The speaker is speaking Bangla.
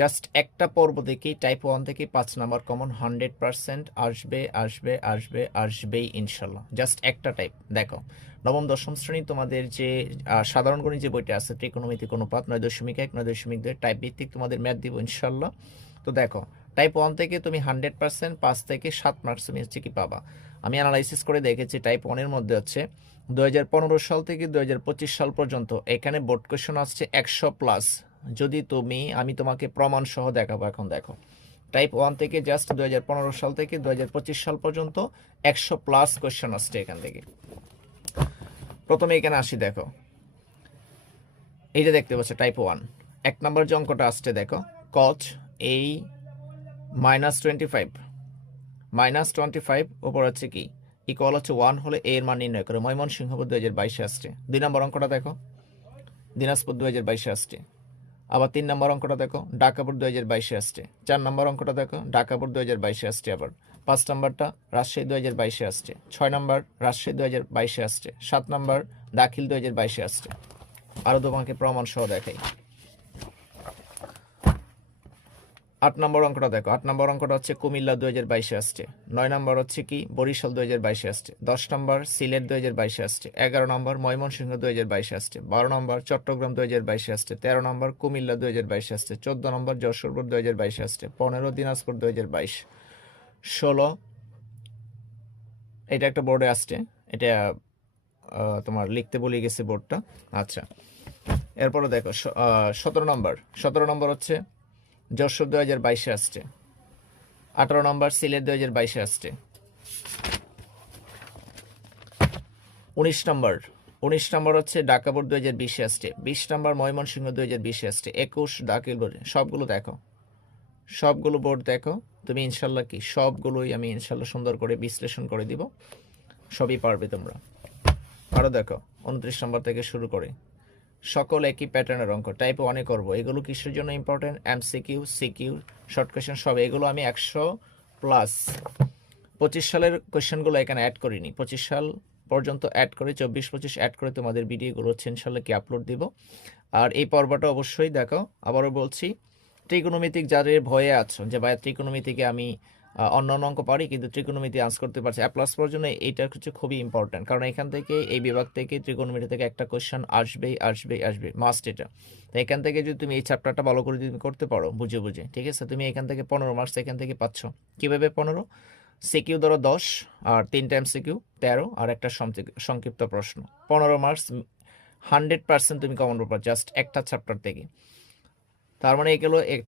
জাস্ট একটা পর্ব দেখেই টাইপ 1 থেকে 5 নাম্বার কমন 100% আসবে আসবে আসবে আসবেই ইনশাল্লাহ। জাস্ট একটা টাইপ দেখো। নবম দশম শ্রেণী তোমাদের যে সাধারণ গণিত যে বইটা আছে ত্রিকোণমিতিক অনুপাত 9.1 9.2 টাইপ ভিত্তিক তোমাদের ম্যাথ দিব ইনশাল্লাহ। তো দেখো টাইপ 1 থেকে তুমি 100% 5 থেকে 7 মার্কস তুমি হচ্ছে কি পাবা। আমি অ্যানালাইসিস করে দেখেছি টাইপ 1 এর মধ্যে হচ্ছে 2015 সাল থেকে 2025 সাল পর্যন্ত এখানে বোর্ড কোয়েশ্চন আসছে 100+। যদি আমি তোমাকে প্রমাণ সহ দেখাবো। এখন দেখো টাইপ 1 থেকে জাস্ট 2015 সাল থেকে 2025 সাল পর্যন্ত 100+ কোয়েশ্চেন আসছে এখান থেকে। প্রথমে এখানে আসি, দেখো এই যে দেখতে পাচ্ছ টাইপ 1 1 নম্বর যে অঙ্কটা আসছে দেখো cos এই -25 উপর হচ্ছে কি ইকুয়াল হচ্ছে 1 হলে এর মান নির্ণয় করে ময়মনসিংহপুর 2022 আসছে। 2 নম্বর অঙ্কটা দেখো দিনাজপুর 2022 আসছে। আবার 3 নম্বর অঙ্কটা দেখো ঢাকাপুর 2022 আসছে। 4 নম্বর অঙ্কটা দেখো ঢাকাপুর 2022 আসছে। আবার 5 নম্বরটা রাজশাহী 2022 আসছে। 6 নম্বর রাজশাহী 2022 আসছে। 7 নম্বর দাখিল 2022 আসছে। আরও তোমাকে প্রমাণ সহ দেখাই। 8 নম্বর অঙ্কটা দেখো 8 নম্বর অঙ্কটা হচ্ছে কুমিল্লা 2022 আসছে। 9 নম্বর হচ্ছে কি বরিশাল 2022 আসছে। 10 নম্বর সিলেট 2022 আসছে। 11 নম্বর ময়মনসিংহ 2022 আসছে। 12 নম্বর চট্টগ্রাম 2022 আসছে। 13 নম্বর কুমিল্লা 2022 আসছে। 14 নম্বর যশোরপুর 2022 আসছে। 15 দিনাজপুর 2022। 16 এটা একটা বোর্ডে আসছে, এটা তোমার লিখতে বলে গেছে বোর্ডটা। আচ্ছা এরপরে দেখো 17 নম্বর হচ্ছে যশোর 2022 আসছে। 18 নম্বর সিলেট 2022 আসছে। 19 নম্বর হচ্ছে ঢাকা বোর্ড 2020 আসছে। 20 নম্বর ময়মনসিংহ 2020 আসছে। 21 দাখিল বোর্ড। সবগুলো দেখো, সবগুলো বোর্ড দেখো তুমি ইনশাল্লাহ কি সবগুলোই আমি ইনশাল্লাহ সুন্দর করে বিশ্লেষণ করে দিব, সবই পারবে তোমরা। আরও দেখো 29 নম্বর থেকে শুরু করে সকল একই প্যাটার্নের অঙ্ক টাইপ 1 করবো। এগুলো কিসের জন্য important? MCQ, CQ, short question সব এগুলো আমি 100+। 25 সালের কোয়েশ্চেনগুলো এখানে অ্যাড করিনি, 25 সাল পর্যন্ত অ্যাড করে 24-25 অ্যাড করে তোমাদের ভিডিওগুলো হচ্ছে ইনশাল্লাহ কি আপলোড দিব। আর এই পর্বটা অবশ্যই দেখো। আবারও বলছি ত্রিকোণমিতিক যাদের ভয়ে আছো যে ভাই ত্রিকোণমিতিকে আমি অন্যান্য অঙ্ক পারি কিন্তু ত্রিকোণমিতি আনসার করতে পারছি, A+ পাওয়ার জন্য এইটা হচ্ছে খুবই ইম্পর্টেন্ট। কারণ এখান থেকে এই বিভাগ থেকে ত্রিকোণমিতি থেকে একটা কোয়েশ্চেন আসবেই আসবেই আসবে, মাস্ট এটা। তো এখান থেকে যদি তুমি এই চ্যাপ্টারটা ভালো করে যদি করতে পারো বুঝে বুঝে, ঠিক আছে, তুমি এখান থেকে 15 মার্কস এখান থেকে পাচ্ছ। কীভাবে 15? সিকিউ ধরো 10 আর 3টা এমসিকিউ 13 আর একটা সংক্ষিপ্ত প্রশ্ন, 15 মার্কস 100% তুমি কমন পাবা জাস্ট একটা চ্যাপ্টার থেকে। তার মানে এগুলো